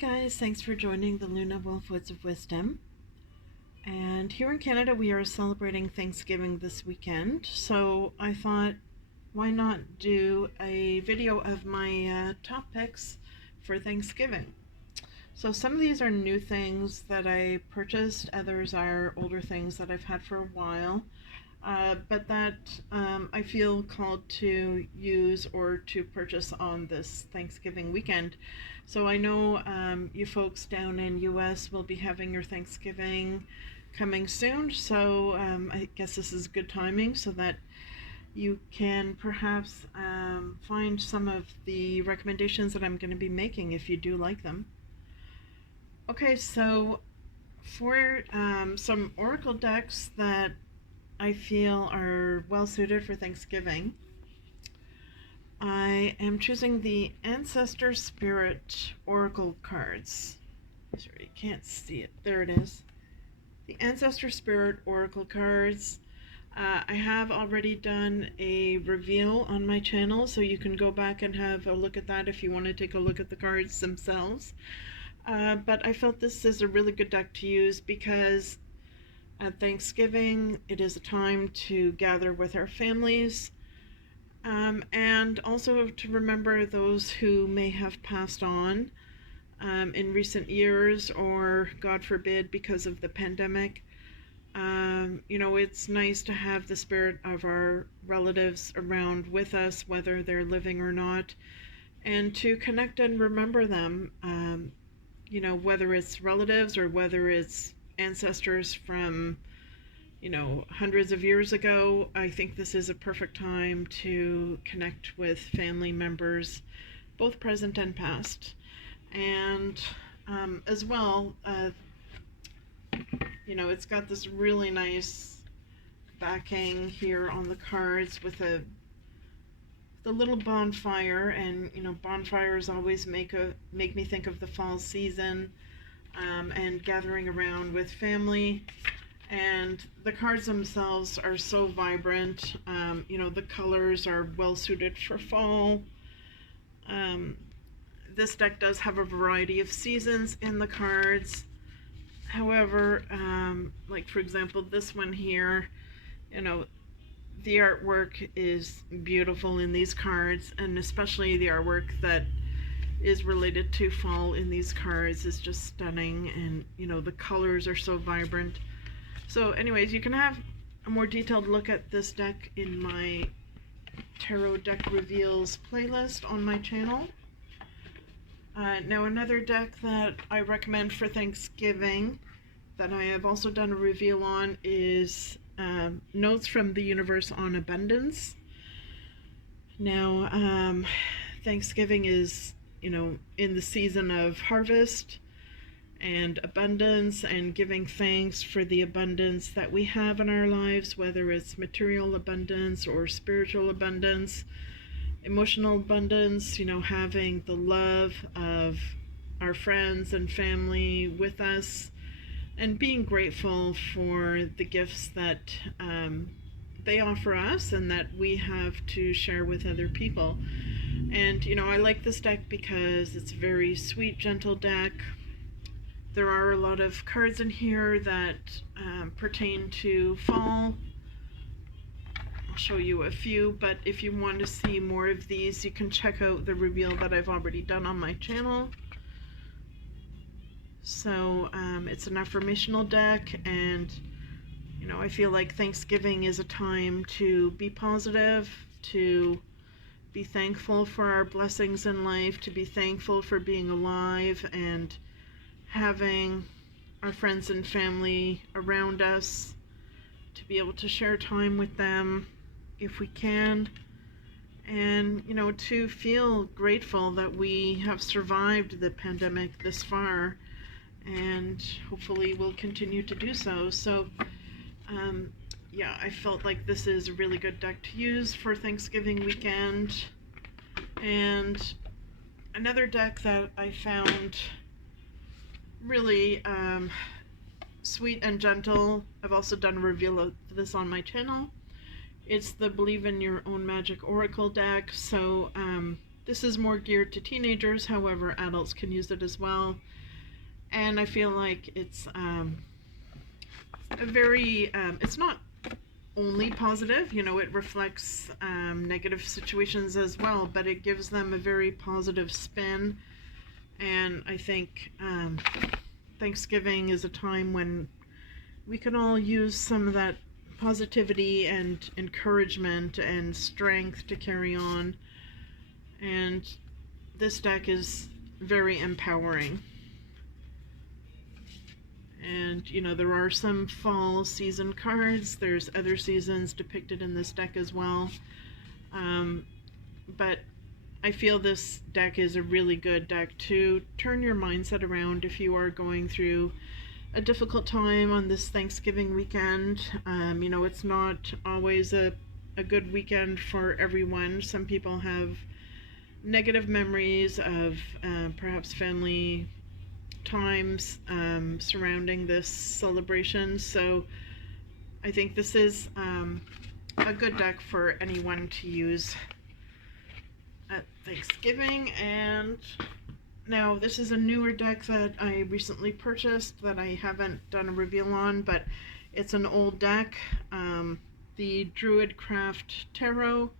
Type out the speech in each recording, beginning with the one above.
guys, thanks for joining the Lunawolf Woods of Wisdom. And here in Canada we are celebrating Thanksgiving this weekend, so I thought why not do a video of my top picks for Thanksgiving. So some of these are new things that I purchased, others are older things that I've had for a while, but that I feel called to use or to purchase on this Thanksgiving weekend. So I know you folks down in US will be having your Thanksgiving coming soon, so I guess this is good timing so that you can perhaps find some of the recommendations that I'm going to be making if you do like them. Okay, so for some oracle decks that I feel are well suited for Thanksgiving, I am choosing the Ancestor Spirit Oracle cards. Sorry, you can't see it. There it is. The Ancestor Spirit Oracle cards. I have already done a reveal on my channel, so you can go back and have a look at that if you want to take a look at the cards themselves. But I felt this is a really good deck to use because at Thanksgiving it is a time to gather with our families, and also to remember those who may have passed on in recent years, or God forbid because of the pandemic. You know, it's nice to have the spirit of our relatives around with us, whether they're living or not, and to connect and remember them, you know, whether it's relatives or whether it's ancestors from, you know, hundreds of years ago. I think this is a perfect time to connect with family members, both present and past. And as well, you know, it's got this really nice backing here on the cards with the little bonfire, and you know, bonfires always make me think of the fall season, and gathering around with family. And the cards themselves are so vibrant. You know, the colors are well suited for fall. This deck does have a variety of seasons in the cards. However, like for example, this one here, you know, the artwork is beautiful in these cards, and especially the artwork that is related to fall in these cards is just stunning, and you know, the colors are so vibrant. So anyways, you can have a more detailed look at this deck in my tarot deck reveals playlist on my channel. Now another deck that I recommend for Thanksgiving that I have also done a reveal on is Notes from the Universe on Abundance. Now Thanksgiving is, you know, in the season of harvest and abundance, and giving thanks for the abundance that we have in our lives, whether it's material abundance or spiritual abundance, emotional abundance, you know, having the love of our friends and family with us, and being grateful for the gifts that they offer us and that we have to share with other people. And you know, I like this deck because it's a very sweet, gentle deck. There are a lot of cards in here that pertain to fall. I'll show you a few, but if you want to see more of these, you can check out the reveal that I've already done on my channel. So it's an affirmational deck, and you know, I feel like Thanksgiving is a time to be positive, to be thankful for our blessings in life, to be thankful for being alive and having our friends and family around us, to be able to share time with them if we can, and you know, to feel grateful that we have survived the pandemic this far, and hopefully we'll continue to do so. So yeah, I felt like this is a really good deck to use for Thanksgiving weekend. And another deck that I found really sweet and gentle, I've also done a reveal of this on my channel. It's the Believe in Your Own Magic Oracle deck. So This is more geared to teenagers, however, adults can use it as well. And I feel like it's a very, it's not only positive, you know, it reflects negative situations as well, but it gives them a very positive spin. And I think Thanksgiving is a time when we can all use some of that positivity and encouragement and strength to carry on. And this deck is very empowering. And, you know, there are some fall season cards. There's other seasons depicted in this deck as well. But I feel this deck is a really good deck to turn your mindset around if you are going through a difficult time on this Thanksgiving weekend. You know, it's not always a good weekend for everyone. Some people have negative memories of perhaps family times surrounding this celebration, so I think this is a good deck for anyone to use at Thanksgiving. And now this is a newer deck that I recently purchased that I haven't done a reveal on, but it's an old deck, the Druid Tarot.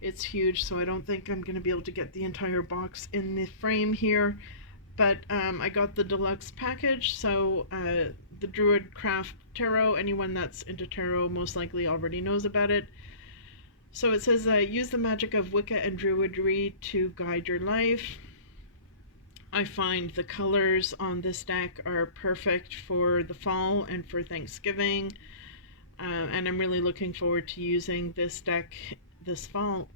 It's huge, so I don't think I'm going to be able to get the entire box in the frame here. But I got the deluxe package, so the Druid Tarot, anyone that's into tarot most likely already knows about it. So it says, use the magic of Wicca and Druidry to guide your life. I find the colors on this deck are perfect for the fall and for Thanksgiving, and I'm really looking forward to using this deck this fall.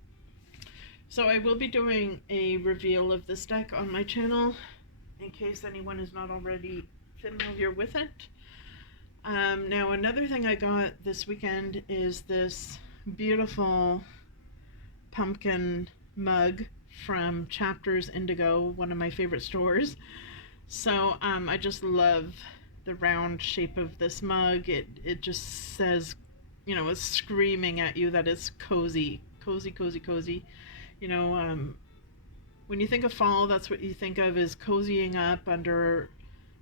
So I will be doing a reveal of this deck on my channel, in case anyone is not already familiar with it. Now another thing I got this weekend is this beautiful pumpkin mug from Chapters Indigo, one of my favorite stores. So I just love the round shape of this mug. It just says, you know, it's screaming at you that it's cozy, cozy, cozy, cozy. You know, when you think of fall, that's what you think of, is cozying up under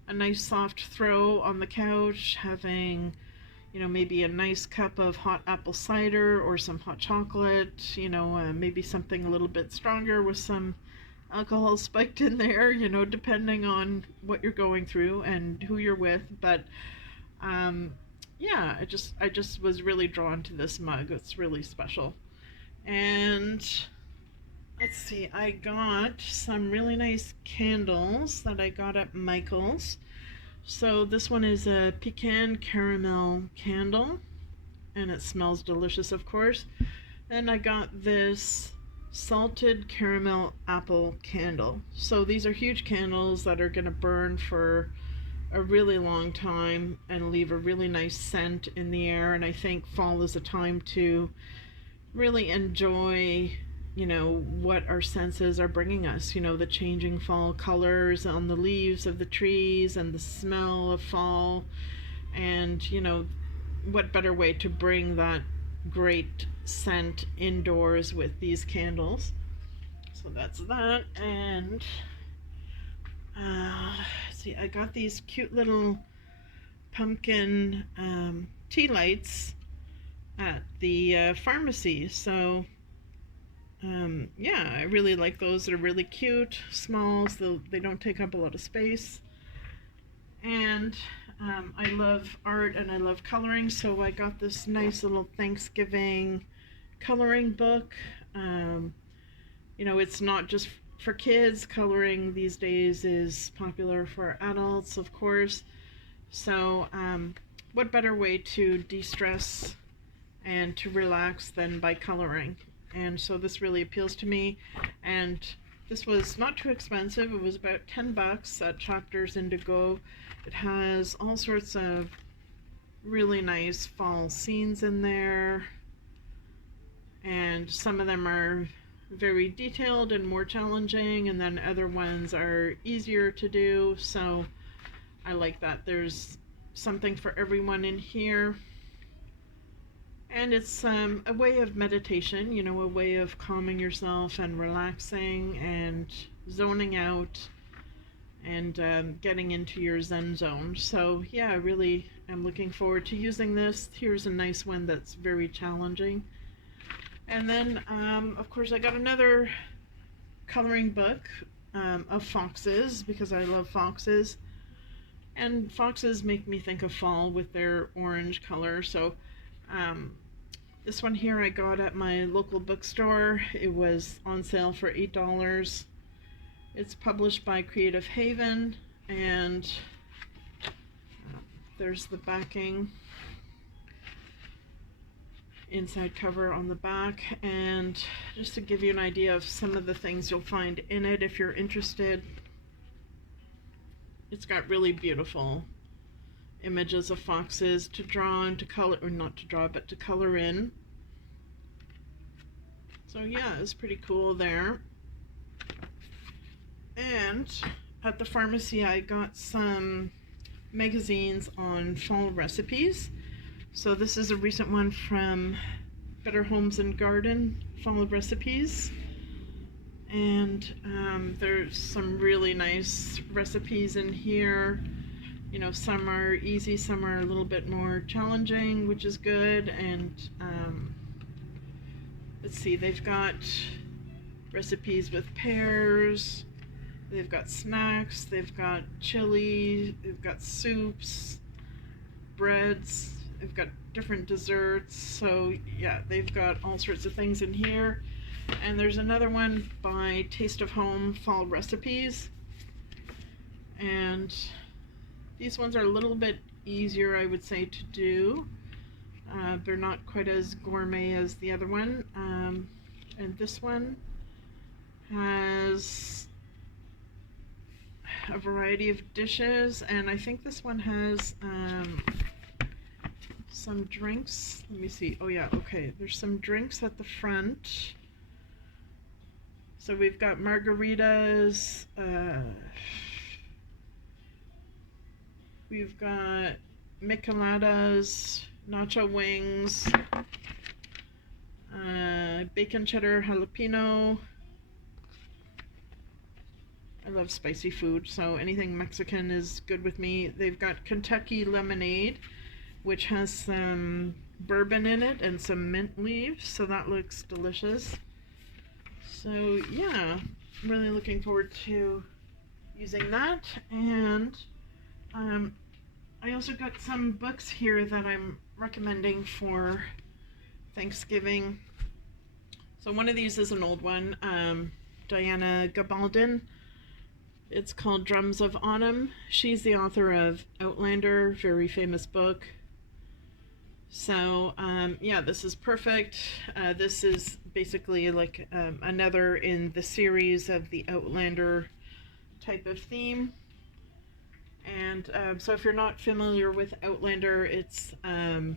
a nice soft throw on the couch, having, you know, maybe a nice cup of hot apple cider or some hot chocolate, you know, maybe something a little bit stronger with some alcohol spiked in there, you know, depending on what you're going through and who you're with. But yeah, I just was really drawn to this mug. It's really special. And let's see, I got some really nice candles that I got at Michael's. So this one is a pecan caramel candle, and it smells delicious, of course. And I got this salted caramel apple candle. So these are huge candles that are going to burn for a really long time and leave a really nice scent in the air. And I think fall is a time to really enjoy, you know, what our senses are bringing us, you know, the changing fall colors on the leaves of the trees and the smell of fall. And, you know, what better way to bring that great scent indoors with these candles. So that's that. And see, I got these cute little pumpkin Tealights at the pharmacy. So yeah, I really like those. They're really cute, small, so they don't take up a lot of space. And I love art and I love coloring, so I got this nice little Thanksgiving coloring book. You know, it's not just for kids. Coloring these days is popular for adults, of course. So what better way to de-stress and to relax than by coloring? And so this really appeals to me, and this was not too expensive. It was about $10 at Chapters Indigo. It has all sorts of really nice fall scenes in there, and some of them are very detailed and more challenging, and then other ones are easier to do. So I like that there's something for everyone in here. And it's a way of meditation, you know, a way of calming yourself and relaxing and zoning out and getting into your Zen zone. So yeah, I really am looking forward to using this. Here's a nice one that's very challenging. And then, of course, I got another coloring book of foxes, because I love foxes. And foxes make me think of fall with their orange color. So this one here I got at my local bookstore. It was on sale for $8. It's published by Creative Haven, and there's the backing, inside cover on the back. And just to give you an idea of some of the things you'll find in it if you're interested, it's got really beautiful images of foxes to draw and to color, or not to draw, but to color in. So yeah, it's pretty cool there. And at the pharmacy I got some magazines on fall recipes. So this is a recent one from Better Homes and Garden, fall recipes. And there's some really nice recipes in here. You know, some are easy, some are a little bit more challenging, which is good. And let's see, they've got recipes with pears, they've got snacks, they've got chili, they've got soups, breads, they've got different desserts. So yeah, they've got all sorts of things in here. And there's another one by Taste of Home, Fall Recipes. And these ones are a little bit easier, I would say, to do. They're not quite as gourmet as the other one. And this one has a variety of dishes, and I think this one has some drinks. Let me see. Oh yeah, okay. There's some drinks at the front. So we've got margaritas, we've got micheladas, nacho wings, bacon cheddar jalapeno. I love spicy food, so anything Mexican is good with me. They've got Kentucky lemonade, which has some bourbon in it and some mint leaves, so that looks delicious. So yeah, I'm really looking forward to using that. And I also got some books here that I'm recommending for Thanksgiving. So one of these is an old one, Diana Gabaldon. It's called Drums of Autumn. She's the author of Outlander, very famous book. So yeah, this is perfect. This is basically like another in the series of the Outlander type of theme. And so if you're not familiar with Outlander, it's kind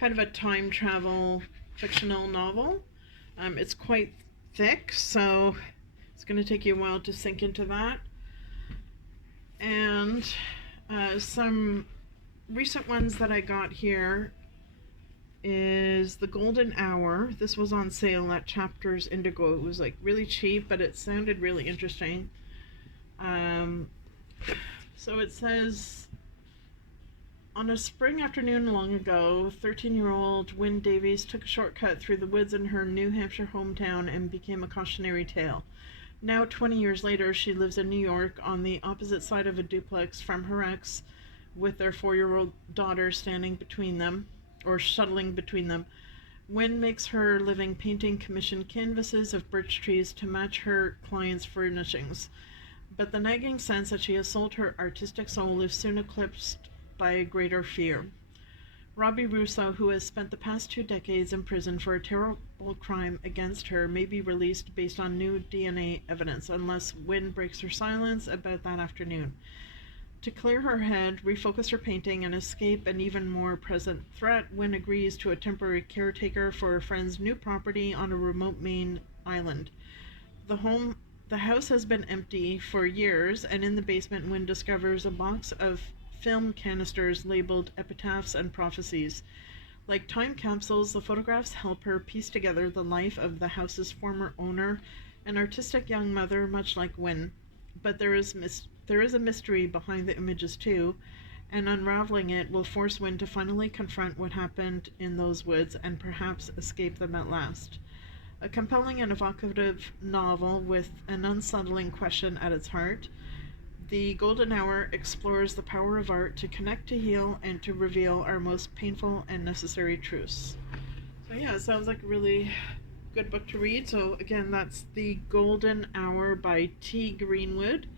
of a time travel fictional novel. It's quite thick, so it's going to take you a while to sink into that. And some recent ones that I got here is The Golden Hour. This was on sale at Chapters Indigo. It was like really cheap, but it sounded really interesting. So it says, on a spring afternoon long ago, 13-year-old Wynne Davies took a shortcut through the woods in her New Hampshire hometown and became a cautionary tale. Now, 20 years later, she lives in New York on the opposite side of a duplex from her ex, with their 4-year-old daughter standing between them, or shuttling between them. Wynne makes her living painting commissioned canvases of birch trees to match her clients' furnishings. But the nagging sense that she has sold her artistic soul is soon eclipsed by a greater fear. Robbie Russo, who has spent the past 2 decades in prison for a terrible crime against her, may be released based on new DNA evidence, unless Wynne breaks her silence about that afternoon. To clear her head, refocus her painting, and escape an even more present threat, Wynne agrees to a temporary caretaker for a friend's new property on a remote Maine island. The house has been empty for years, and in the basement, Wynne discovers a box of film canisters labeled Epitaphs and Prophecies. Like time capsules, the photographs help her piece together the life of the house's former owner, an artistic young mother, much like Wynne. But there is a mystery behind the images too, and unraveling it will force Wynne to finally confront what happened in those woods and perhaps escape them at last. A compelling and evocative novel with an unsettling question at its heart, The Golden Hour explores the power of art to connect, to heal, and to reveal our most painful and necessary truths. So yeah, it sounds like a really good book to read. So again, that's The Golden Hour by T. Greenwood.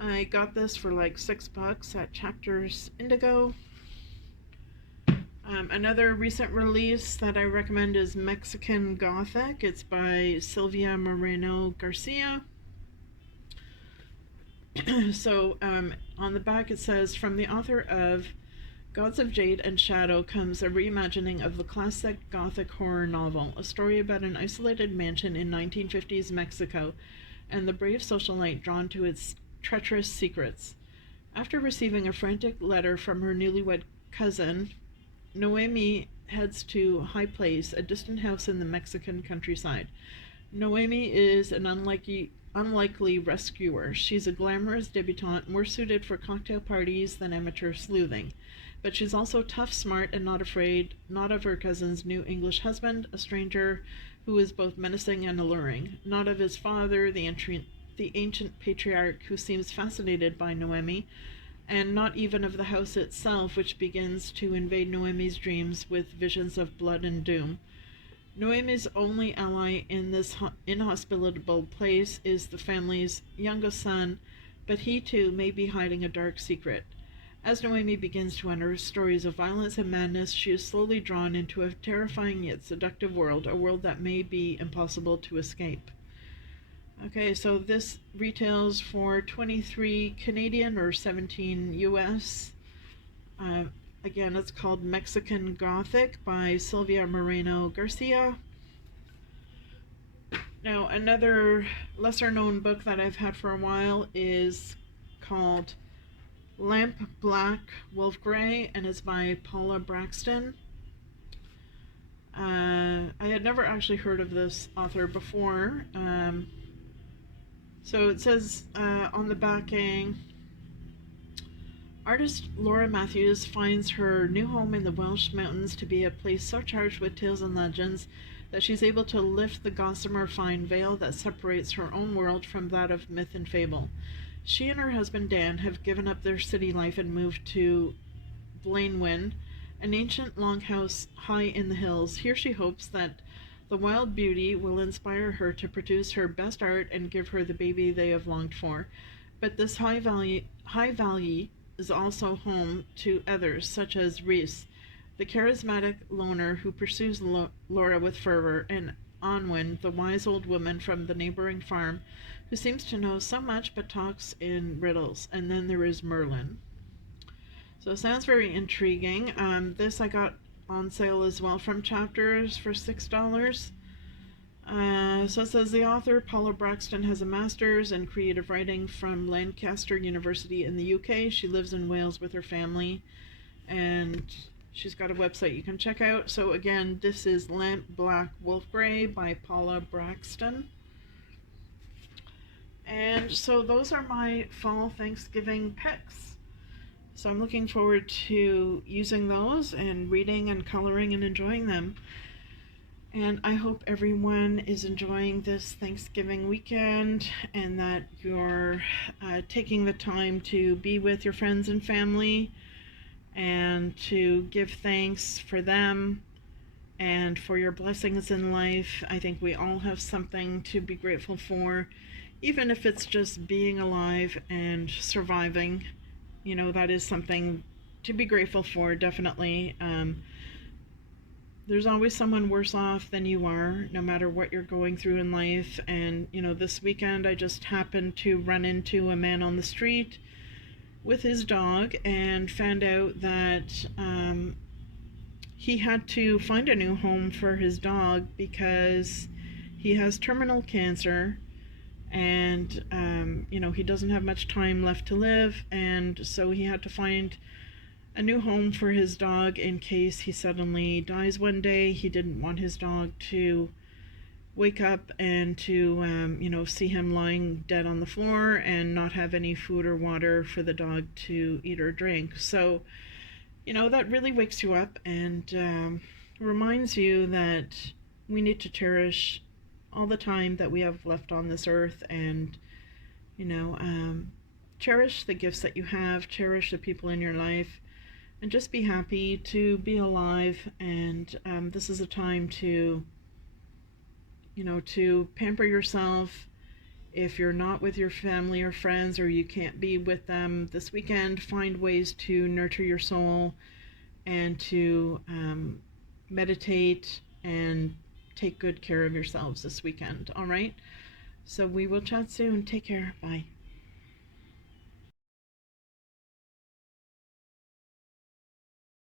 I got this for like $6 at Chapters Indigo. Another recent release that I recommend is Mexican Gothic. It's by Silvia Moreno Garcia. So on the back it says, from the author of Gods of Jade and Shadow comes a reimagining of the classic Gothic horror novel, a story about an isolated mansion in 1950s Mexico and the brave socialite drawn to its treacherous secrets. After receiving a frantic letter from her newlywed cousin, Noemi heads to High Place, a distant house in the Mexican countryside. Noemi is an unlikely rescuer. She's a glamorous debutante, more suited for cocktail parties than amateur sleuthing. But she's also tough, smart, and not afraid, not of her cousin's new English husband, a stranger who is both menacing and alluring, not of his father, the ancient patriarch who seems fascinated by Noemi, and not even of the house itself, which begins to invade Noemi's dreams with visions of blood and doom. Noemi's only ally in this inhospitable place is the family's youngest son, but he too may be hiding a dark secret. As Noemi begins to unearth stories of violence and madness, she is slowly drawn into a terrifying yet seductive world, a world that may be impossible to escape. Okay, so this retails for $23 Canadian or $17 US. Again, it's called Mexican Gothic by Silvia Moreno Garcia. Now, another lesser known book that I've had for a while is called Lamp Black, Wolf Grey, and it's by Paula Braxton. I had never actually heard of this author before. So it says on the backing, artist Laura Matthews finds her new home in the Welsh mountains to be a place so charged with tales and legends that she's able to lift the gossamer fine veil that separates her own world from that of myth and fable. She and her husband Dan have given up their city life and moved to Blaenwyn, an ancient longhouse high in the hills. Here she hopes that the wild beauty will inspire her to produce her best art and give her the baby they have longed for. But this high valley is also home to others, such as Rhys, the charismatic loner who pursues Laura with fervor, and Anwen, the wise old woman from the neighboring farm, who seems to know so much but talks in riddles. And then there is Merlin. So it sounds very intriguing. This I got on sale as well from Chapters for $6. So it says the author, Paula Braxton, has a master's in creative writing from Lancaster University in the UK. She lives in Wales with her family, and she's got a website you can check out. So again, this is Lamp Black, Wolf Grey by Paula Braxton. And so those are my fall Thanksgiving picks. So I'm looking forward to using those and reading and coloring and enjoying them. And I hope everyone is enjoying this Thanksgiving weekend and that you're taking the time to be with your friends and family and to give thanks for them and for your blessings in life. I think we all have something to be grateful for, even if it's just being alive and surviving. You know, that is something to be grateful for, definitely. There's always someone worse off than you are, no matter what you're going through in life. And, you know, this weekend I just happened to run into a man on the street with his dog and found out that he had to find a new home for his dog because he has terminal cancer. And, you know, he doesn't have much time left to live, and so he had to find a new home for his dog in case he suddenly dies one day. He didn't want his dog to wake up and to see him lying dead on the floor and not have any food or water for the dog to eat or drink. So that really wakes you up and reminds you that we need to cherish all the time that we have left on this earth, and cherish the gifts that you have, cherish the people in your life, and just be happy to be alive. And this is a time to pamper yourself. If you're not with your family or friends, or you can't be with them this weekend, find ways to nurture your soul and to meditate and take good care of yourselves this weekend. All right? So we will chat soon. Take care. Bye.